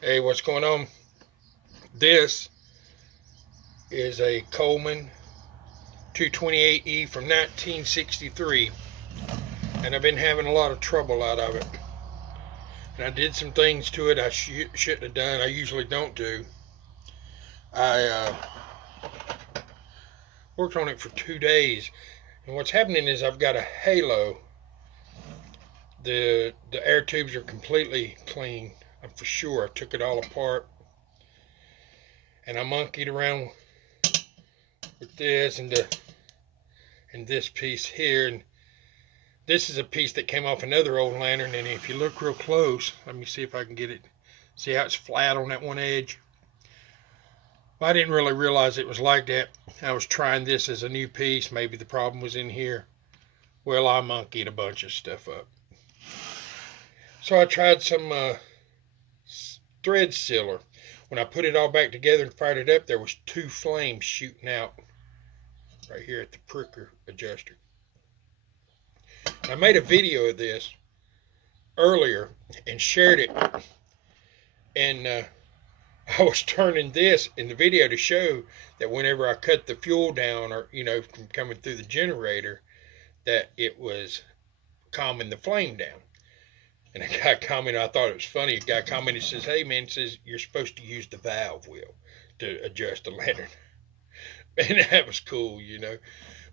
Hey, what's going on? This is a Coleman 228E from 1963, and I've been having a lot of trouble out of it. And I did some things to it I shouldn't have done. I usually don't do. I worked on it for 2 days, and what's happening is I've got a halo. The air tubes are completely clean. I'm for sure. I took it all apart, and I monkeyed around with this and this piece here, and this is a piece that came off another old lantern, and if you look real close, let me see if I can get it. See how it's flat on that one edge? Well, I didn't really realize it was like that. I was trying this as a new piece. Maybe the problem was in here. Well, I monkeyed a bunch of stuff up. So I tried some thread sealer. When I put it all back together and fired it up, there was two flames shooting out right here at the pricker adjuster. I made a video of this earlier and shared it, and I was turning this in the video to show that whenever I cut the fuel down, or from coming through the generator, that it was calming the flame down. And a guy commented, I thought it was funny. A guy commented, says, "Hey man," says, "you're supposed to use the valve wheel to adjust the lantern." And that was cool.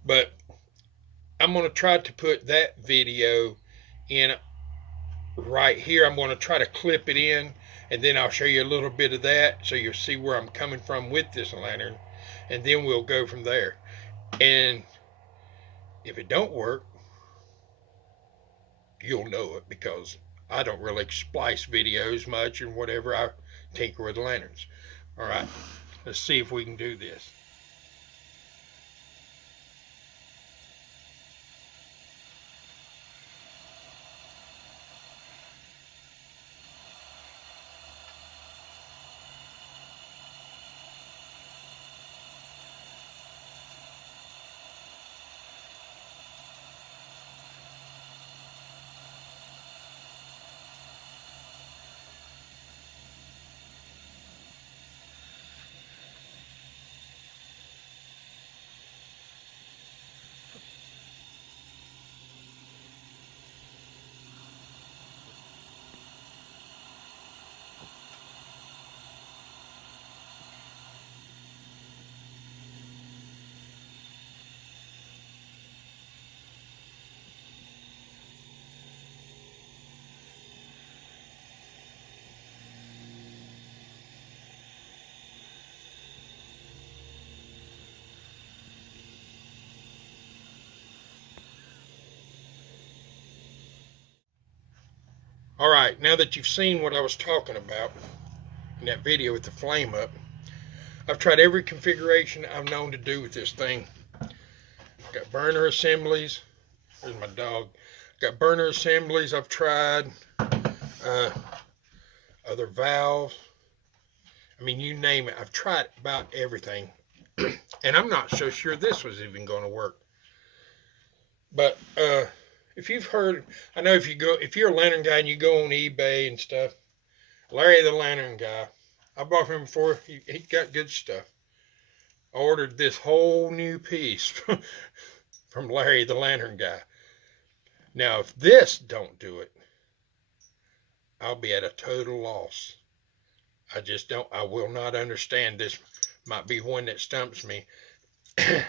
But I'm going to try to put that video in right here. I'm going to try to clip it in, and then I'll show you a little bit of that so you'll see where I'm coming from with this lantern, and then we'll go from there. And if it don't work, you'll know it, because I don't really splice videos much and whatever. I tinker with lanterns. All right, let's see if we can do this. All right, now that you've seen what I was talking about in that video with the flame up, I've tried every configuration I've known to do with this thing. Got burner assemblies. There's my dog. Got burner assemblies I've tried. Uh, Other valves. I mean, you name it. I've tried about everything. And I'm not so sure this was even going to work. But if you've heard, I know if you're a lantern guy and you go on eBay and stuff, Larry the Lantern Guy, I bought him before. He got good stuff. I ordered this whole new piece from Larry the Lantern Guy. Now, if this don't do it, I'll be at a total loss. I just don't. I will not understand. This might be one that stumps me. But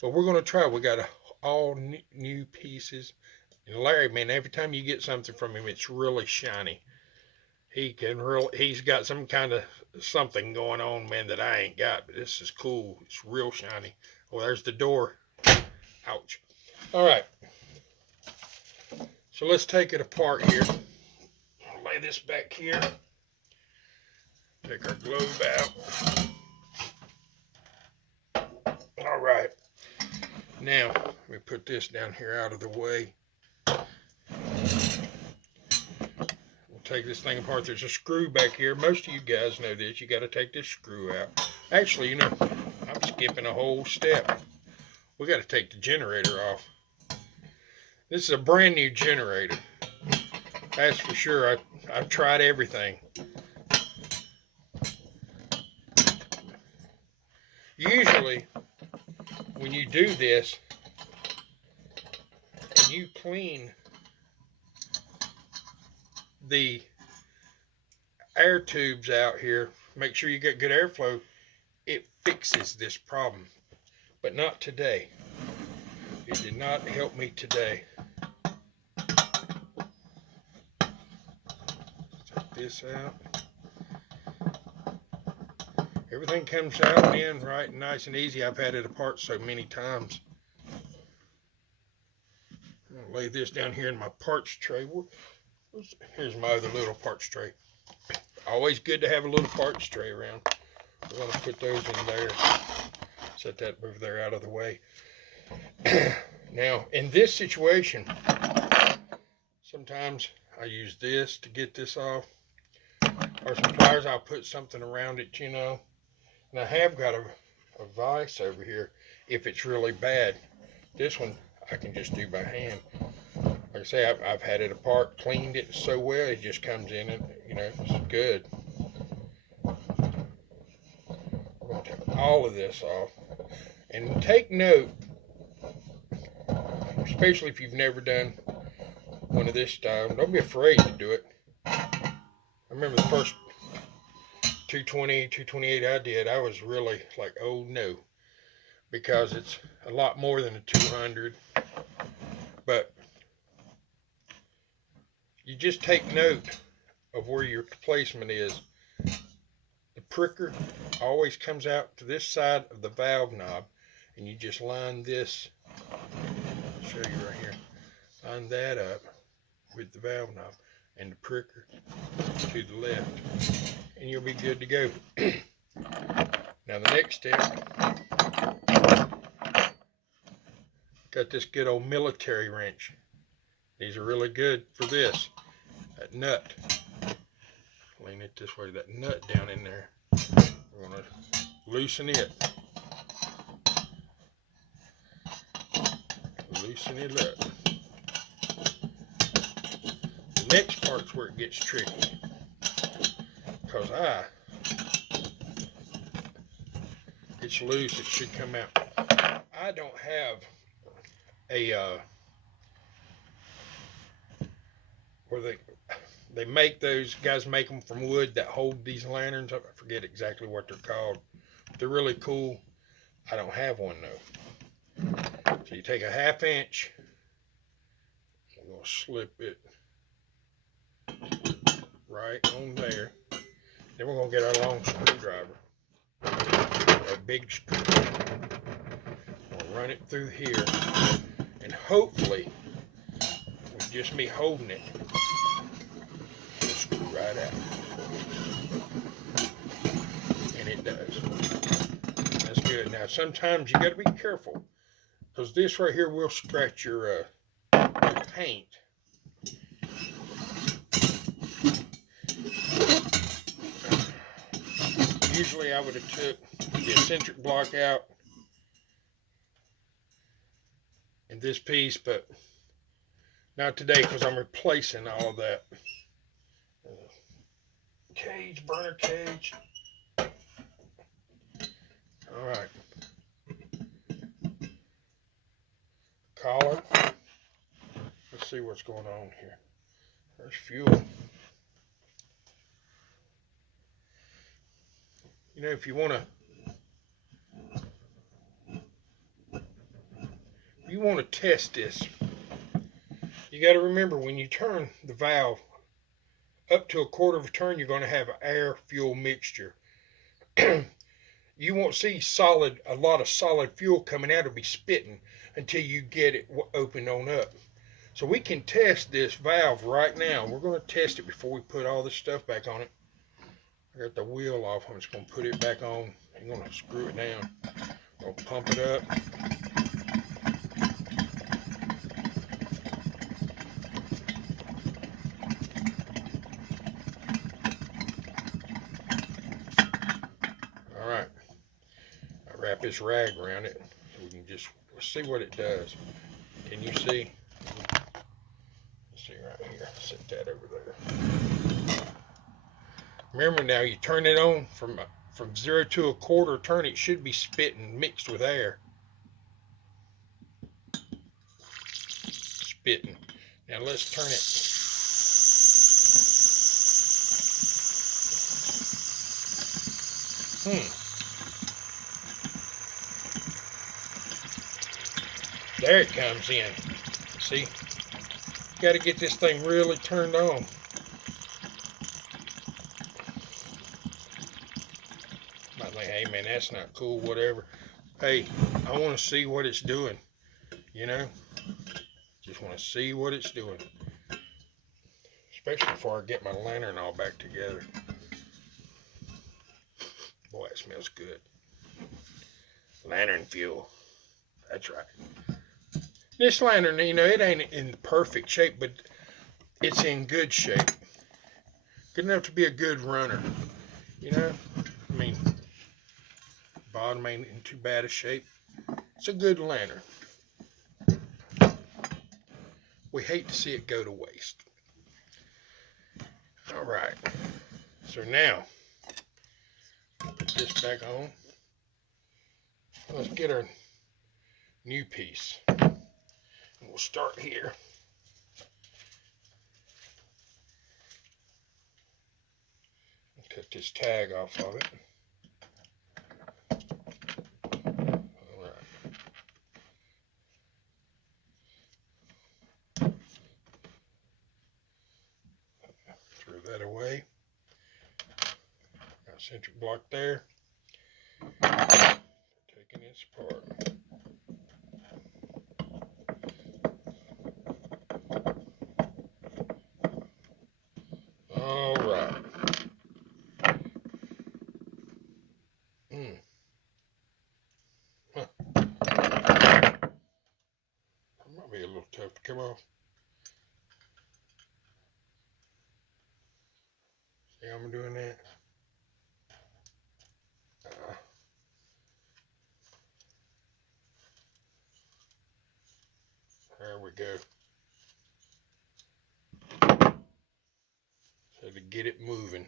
we're going to try. We got all new pieces. And Larry, man, every time you get something from him, it's really shiny. He's got some kind of something going on, man, that I ain't got. But this is cool. It's real shiny. Oh, there's the door. Ouch. All right. So let's take it apart here. I'll lay this back here. Take our globe out. All right. Now, let me put this down here out of the way. We'll take this thing apart. There's a screw back here. Most of you guys know this. You got to take this screw out. Actually, I'm skipping a whole step. We got to take the generator off. This is a brand new generator. That's for sure. I've tried everything. Usually, when you do this, and you clean the air tubes out here, make sure you get good airflow, it fixes this problem. But not today. It did not help me today. Take this out. Everything comes out and in right and nice and easy. I've had it apart so many times. I'm going to lay this down here in my parts tray. Here's my other little parts tray. Always good to have a little parts tray around. We're going to put those in there. Set that over there out of the way. Now, in this situation, sometimes I use this to get this off. Or some pliers, I'll put something around it, you know. And I have got a vise over here if it's really bad. This one I can just do by hand. Like I say, I've had it apart, cleaned it so well, it just comes in and, you know, it's good. I'm going to take all of this off. And take note, especially if you've never done one of this style, don't be afraid to do it. I remember the first 220, 228 I did, I was really like, oh no, because it's a lot more than a 200. But you just take note of where your placement is. The pricker always comes out to this side of the valve knob, and you just line this, I'll show you right here, line that up with the valve knob and the pricker to the left, and you'll be good to go. Now the next step, got this good old military wrench. These are really good for this. That nut, lean it this way, that nut down in there, we're going to loosen it. Loosen it up. The next part's where it gets tricky, because it's loose, it should come out. I don't have a where they make those, guys make them from wood that hold these lanterns. I forget exactly what they're called. They're really cool. I don't have one though. So you take a 1/2 inch, we're going to slip it right on there. Then we're going to get our long screwdriver, our big screwdriver. We'll run it through here, and hopefully, with just me holding it, it'll screw right out. And it does. That's good. Now sometimes you got to be careful, because this right here will scratch your paint. Usually I would have took the eccentric block out in this piece, but not today, because I'm replacing all of that. Cage, burner cage. All right. Collar. Let's see what's going on here. There's fuel. You know, if you want to test this, you got to remember, when you turn the valve up to 1/4 of a turn, you're going to have an air fuel mixture. You won't see a lot of solid fuel coming out. It'll be spitting until you get it opened on up. So we can test this valve right now. We're going to test it before we put all this stuff back on it. I got the wheel off. I'm just going to put it back on. I'm going to screw it down. I'll pump it up. All right. I wrap this rag around it so we can just see what it does. Can you see? Let's see right here. Set that over there. Remember now, you turn it on from 0 to a quarter turn. It should be spitting mixed with air. Spitting. Now let's turn it. There it comes in. See? Got to get this thing really turned on. I think, hey man, that's not cool, whatever. Hey, I want to see what it's doing. You know? Just want to see what it's doing. Especially before I get my lantern all back together. Boy, it smells good. Lantern fuel. That's right. This lantern, you know, it ain't in the perfect shape, but it's in good shape. Good enough to be a good runner. You know? I mean, bottom ain't in too bad a shape. It's a good lantern. We hate to see it go to waste. Alright. So now, put this back on. Let's get our new piece. We'll start here. Cut this tag off of it. Alright. Throw that away. Got centric block there. Taking this apart. Alright. Huh. That might be a little tough to come off. See how I'm doing that? There we go. So to get it moving.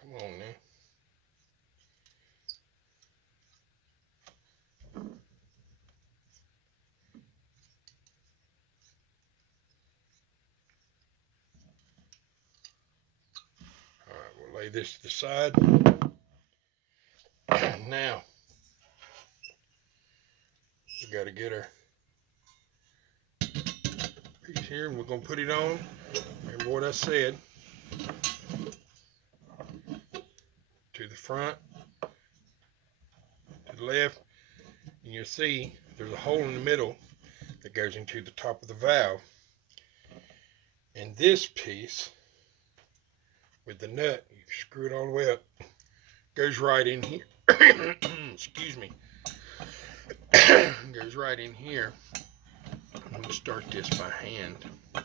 Come on now. Alright, we'll lay this to the side. Now, we got to get our piece here, and we're going to put it on. Remember what I said. To the front, to the left, and you'll see there's a hole in the middle that goes into the top of the valve. And this piece, with the nut, you screw it all the way up, goes right in here. Excuse me. Goes right in here. I'm going to start this by hand. I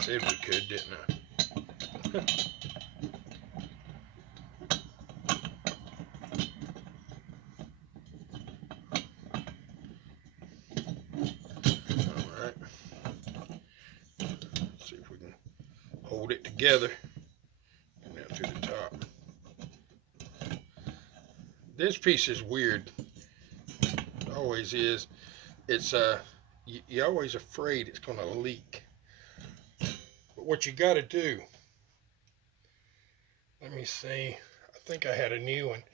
said we could, didn't I? Alright. See if we can hold it together. And now to the top. This piece is weird. It always is. It's you're always afraid it's going to leak. But what you got to do, let me see. I think I had a new one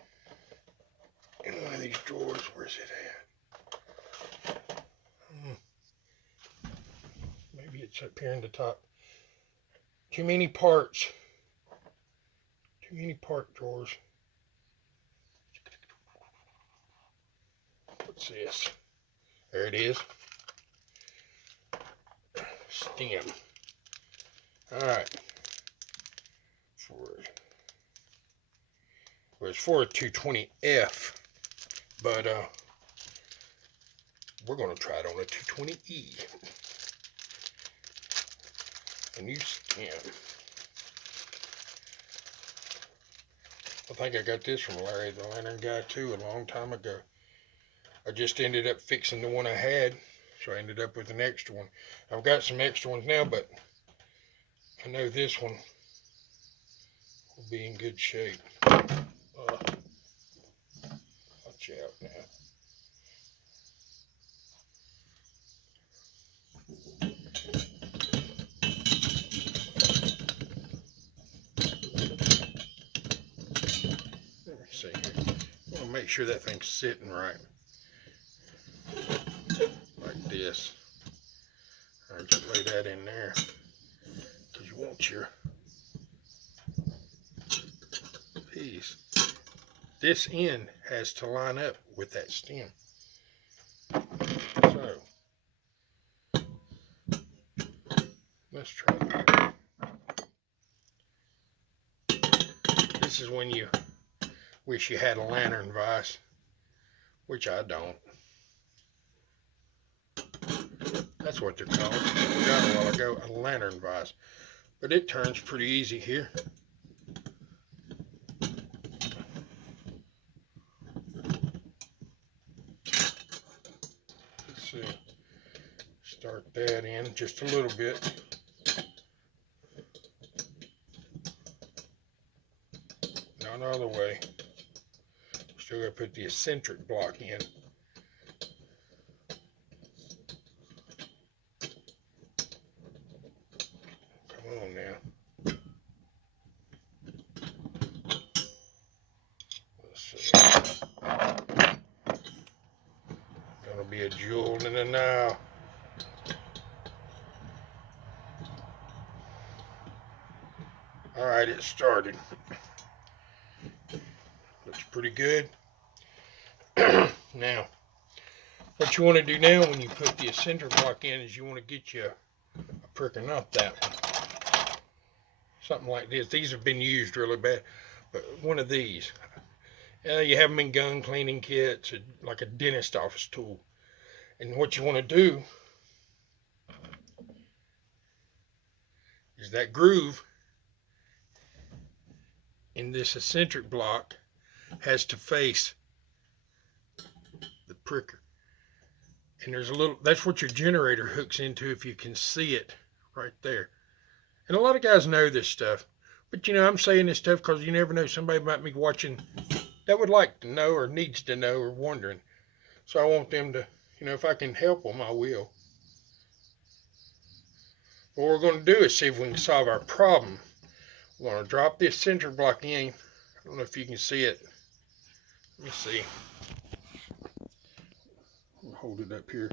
in one of these drawers. Where's it at? Maybe it's up here in the top. Too many parts. Too many part drawers. What's this? There it is. Stem. Alright. Well, it's for a 220F, but we're going to try it on a 220E. A new stem. I think I got this from Larry the Lantern Guy too a long time ago. I just ended up fixing the one I had. So I ended up with an extra one. I've got some extra ones now, but I know this one will be in good shape. Watch out now. Let me see here. I want to make sure that thing's sitting right. Like this. Alright, just lay that in there. Because you want your piece. This end has to line up with that stem. So, let's try that. This is when you wish you had a lantern vise, which I don't. That's what they're called. I forgot a while ago, a lantern vise. But it turns pretty easy here. Let's see. Start that in just a little bit. Not all the way. Still got to put the eccentric block in. Come on now. Let's see. Gonna be a jewel in the now. Alright, it started. Looks pretty good. Now, what you want to do now when you put the eccentric block in is you want to get you a pricker, not that one. Something like this. These have been used really bad, but one of these. You have them in gun cleaning kits, like a dentist office tool. And what you want to do is that groove in this eccentric block has to face the pricker. And there's a little, that's what your generator hooks into, if you can see it right there. And a lot of guys know this stuff, but you know, I'm saying this stuff because you never know, somebody might be watching that would like to know or needs to know or wondering. So I want them to, you know, if I can help them, I will. What we're going to do is see if we can solve our problem. We're going to drop this eccentric block in. I don't know if you can see it. Let me see. I'll hold it up here.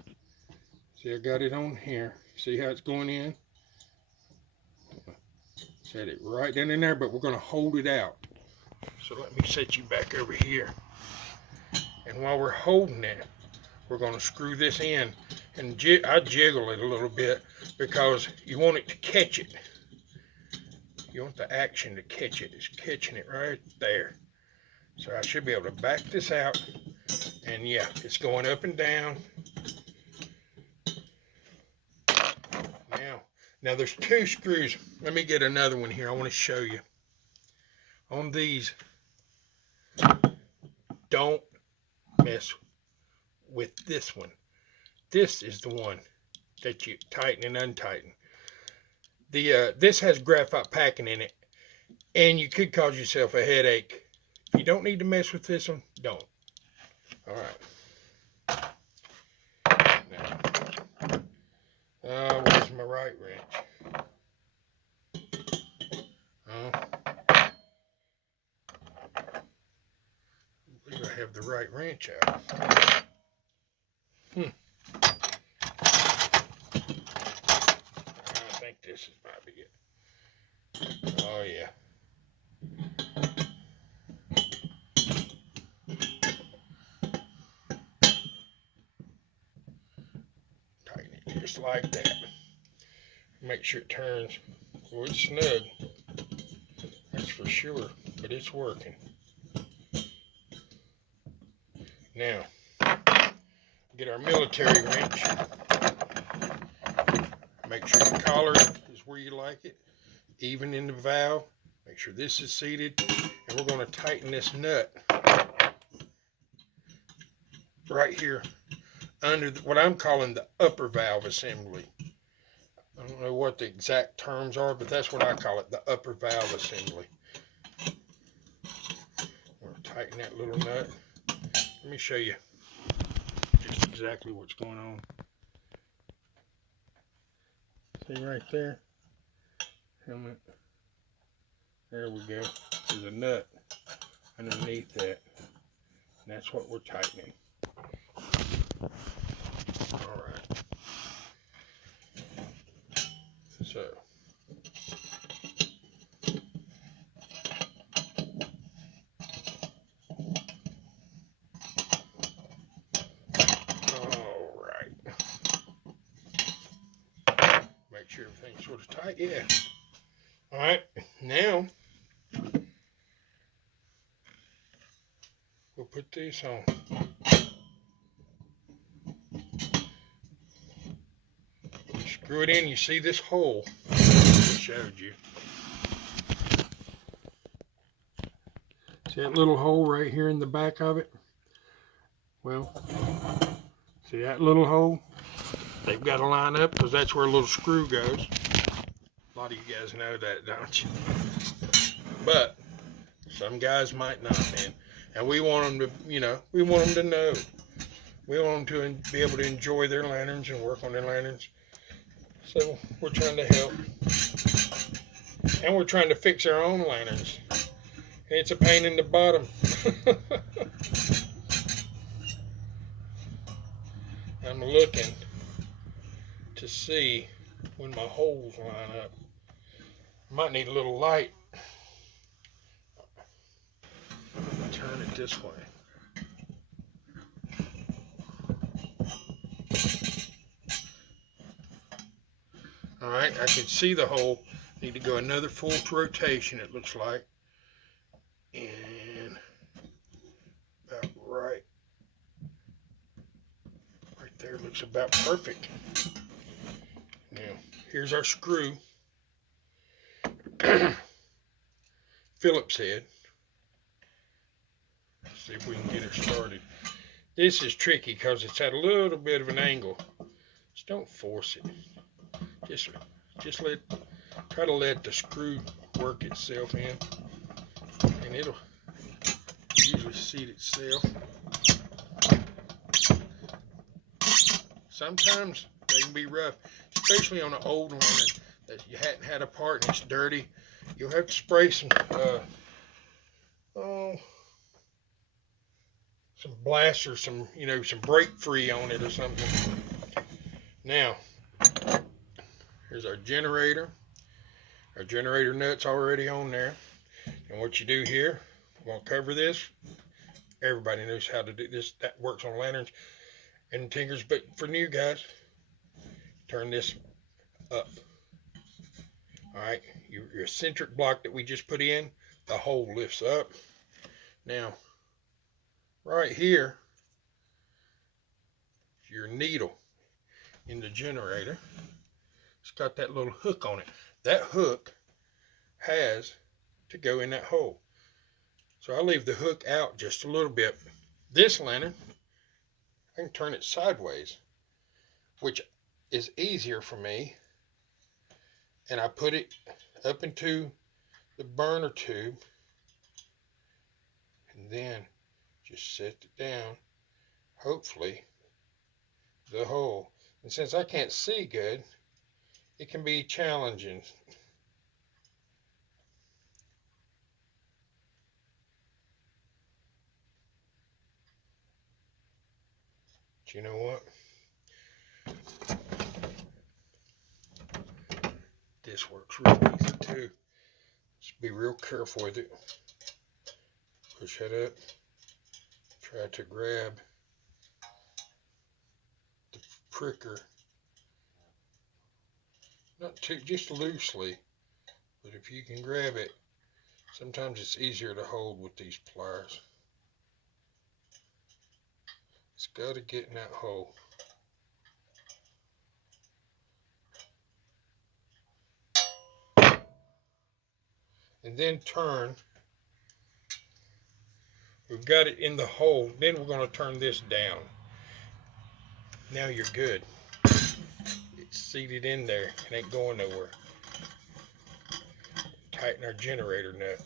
See, I got it on here. See how it's going in? Set it right down in there, but we're going to hold it out. So let me set you back over here. And while we're holding it, we're going to screw this in. And I jiggle it a little bit because you want it to catch it. You want the action to catch it. It's catching it right there. So I should be able to back this out. And yeah, it's going up and down. Now there's two screws. Let me get another one here. I want to show you. On these, don't mess with this one. This is the one that you tighten and untighten. This has graphite packing in it, and you could cause yourself a headache. If you don't need to mess with this one, don't. All right. Now, where's my right wrench? I believe I have the right wrench out. I think this is might be it. Oh yeah. Tighten it just like that. Make sure it turns. Well, it's snug. That's for sure, but it's working. Now, get our military wrench. Make sure the collar is where you like it, even in the valve. Make sure this is seated, and we're going to tighten this nut right here under what I'm calling the upper valve assembly. I don't know what the exact terms are, but that's what I call it, the upper valve assembly. We'll tighten that little nut. Let me show you just exactly what's going on. See right there? There we go. There's a nut underneath that. And that's what we're tightening. Alright. So. Alright. Make sure everything's sort of tight. Yeah. Alright. Now, we'll put this on. You screw it in, you see this hole I showed you. See that little hole right here in the back of it? Well, see that little hole? They've got to line up because that's where a little screw goes. A lot of you guys know that, don't you? But some guys might not, man. And we want them to, we want them to know. We want them to be able to enjoy their lanterns and work on their lanterns. So we're trying to help. And we're trying to fix our own lanterns. And it's a pain in the bottom. I'm looking to see when my holes line up. Might need a little light. Turn it this way. Alright, I can see the hole. Need to go another full rotation, it looks like. And about right there looks about perfect. Now, here's our screw. Phillips head. Let's see if we can get her started. This is tricky because it's at a little bit of an angle. Just don't force it. Just try to let the screw work itself in, and it'll usually seat itself. Sometimes they can be rough, especially on an old lantern that you hadn't had apart and it's dirty. You'll have to spray some blast or some break free on it or something. Now, here's our generator. Our generator nut's already on there. And what you do here, we're going to cover this. Everybody knows how to do this. That works on lanterns and tinkers. But for new guys, turn this up. Alright, your eccentric block that we just put in, the hole lifts up. Now, right here, your needle in the generator. It's got that little hook on it. That hook has to go in that hole. So I leave the hook out just a little bit. This lantern, I can turn it sideways, which is easier for me. And I put it up into the burner tube and then just set it down, hopefully, the hole. And since I can't see good, it can be challenging. But you know what? This works real easy too. Just be real careful with it. Push that up. Try to grab the pricker. Not too, just loosely. But if you can grab it, sometimes it's easier to hold with these pliers. It's got to get in that hole. And then turn. We've got it in the hole. Then we're going to turn this down. Now you're good. It's seated in there. It ain't going nowhere. Tighten our generator nut.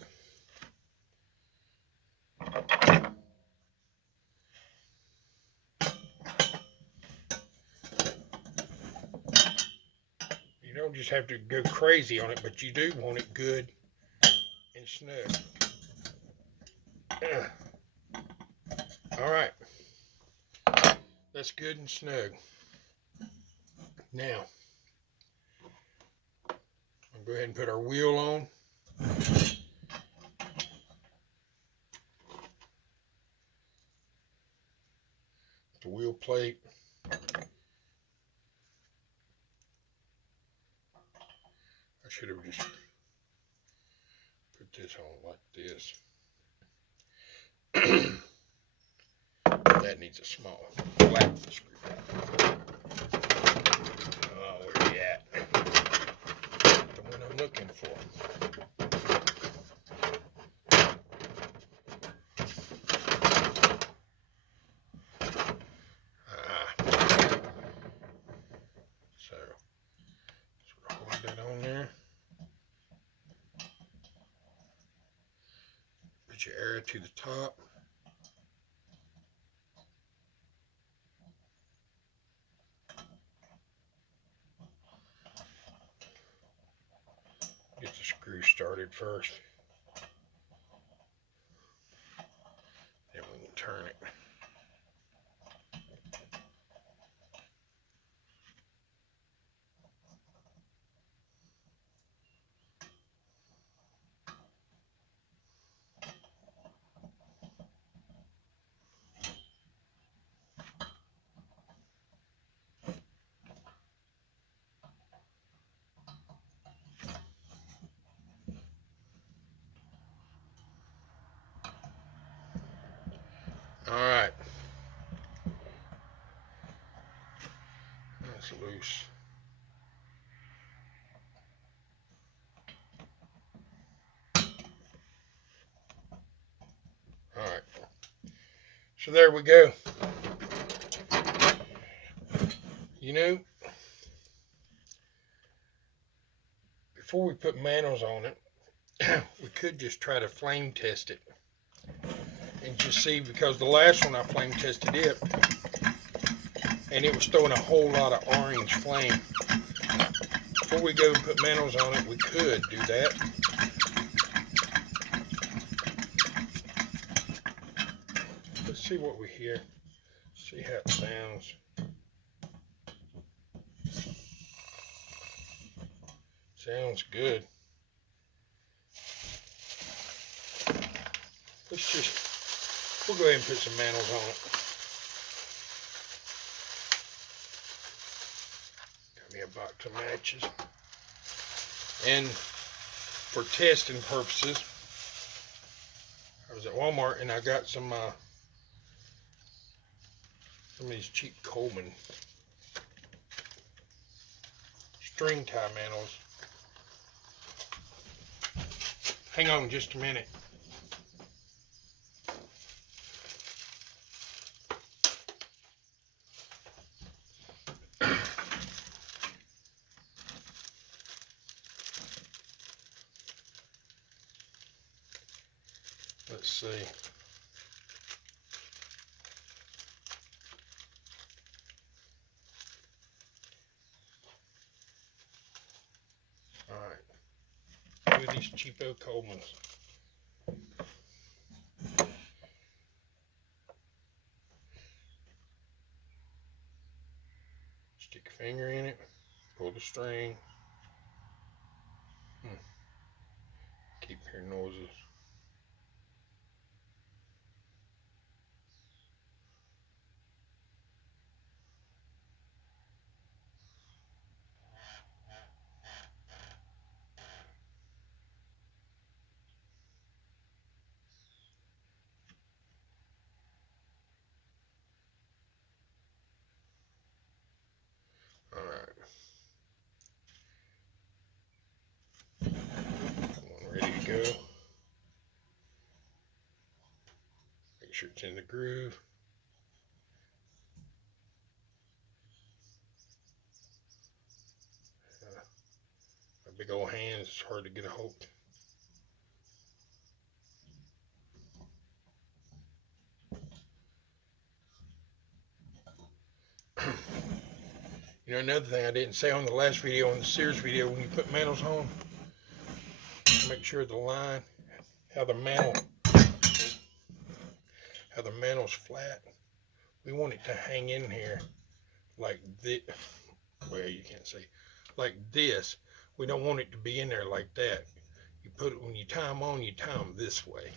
You don't just have to go crazy on it, but you do want it good and snug. All right. That's good and snug. Now, I'll go ahead and put our wheel on. The wheel plate. I should have just put this on like this. That needs a small flat screwdriver. Oh, where you at? The one I'm looking for. So sort of hold that on there. Put your arrow to the top. Get the screw started first. Then we can turn it. All right. That's loose. All right. So there we go. You know, before we put manuals on it, we could just try to flame test it and just see, because the last one I flame tested it and it was throwing a whole lot of orange flame. Before we go and put manuals on it, we could do that. Let's see what we hear. See how it sounds. Sounds good. We'll go ahead and put some manuals on it. Got me a box of matches. And for testing purposes, I was at Walmart and I got some of these cheap Coleman string tie manuals. Hang on just a minute. Let's see. All right. Do these cheapo Colemans. Stick a finger in it. Pull the string. Keep hearing noises. All right. One ready to go. Make sure it's in the groove. big old hands, it's hard to get a hold. You know, another thing I didn't say on the last video, on the Sears video, when you put mantles on, make sure the line, how the mantle's flat. We want it to hang in here like this. Well, you can't see. Like this. We don't want it to be in there like that. You put it, when you tie them on, you tie them this way.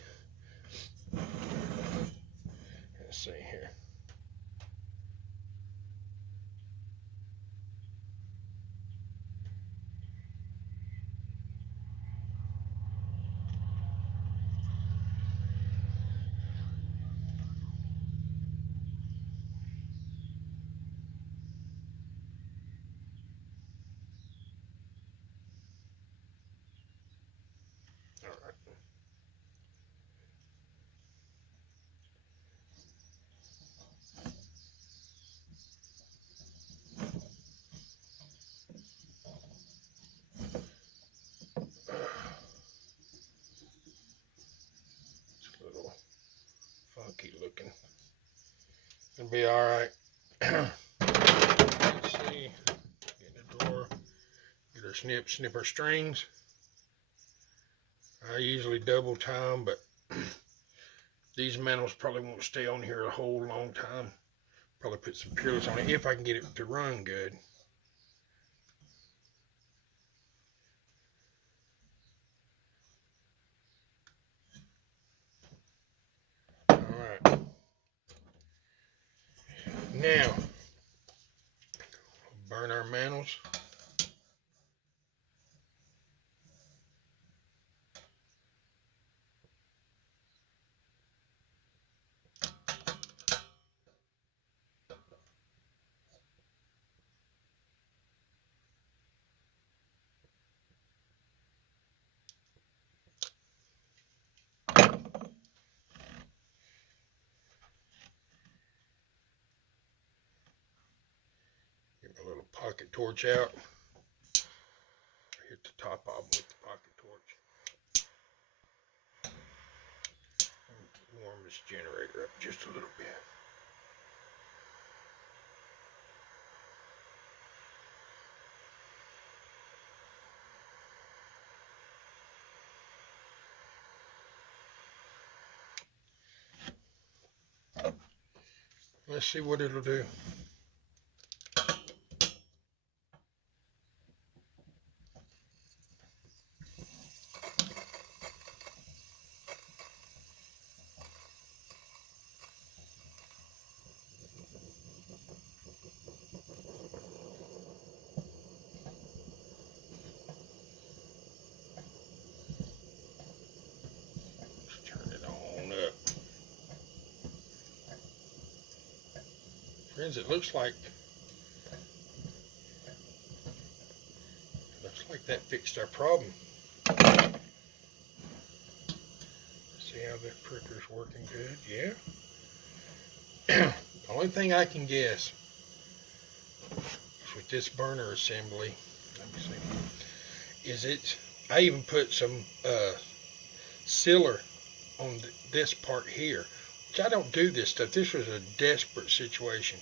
Let's see here. All right. It's a little funky looking. It'll be all right. Let's see. Get in the drawer. Get our snip our strings. I usually double tie them, but these mantles probably won't stay on here a whole long time. Probably put some Peerless on it if I can get it to run good. Alright. Now, burn our mantles. Get my little pocket torch out. Hit the top of them with the pocket torch. Warm this generator up just a little bit. Let's see what it'll do. Friends, it looks like that fixed our problem. See how the pricker's working good? Yeah. The only thing I can guess is with this burner assembly, let me see, is I even put some sealer on this part here, which I don't do this stuff. This was a desperate situation.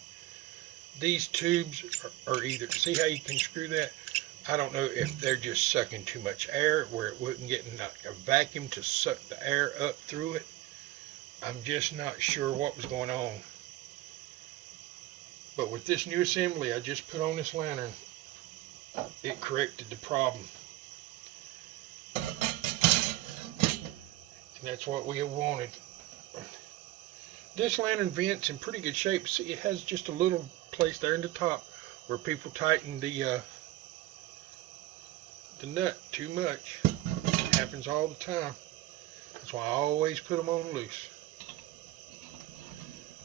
These tubes are either, see how you can screw that? I don't know if they're just sucking too much air where it wouldn't get a vacuum to suck the air up through it. I'm just not sure what was going on. But with this new assembly I just put on this lantern, it corrected the problem. And that's what we wanted. This lantern vent's in pretty good shape. See, it has just a little place there in the top where people tighten the nut too much. It happens all the time. That's why I always put them on loose.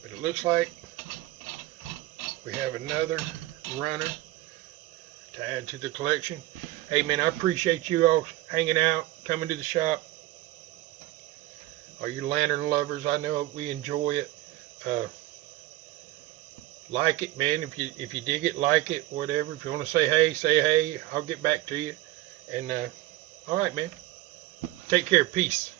But it looks like we have another runner to add to the collection. Hey man, I appreciate you all hanging out, coming to the shop. All you lantern lovers, I know we enjoy it. Like it, man. If you dig it, like it, whatever. If you want to say hey, I'll get back to you. And all right, man. Take care. Peace.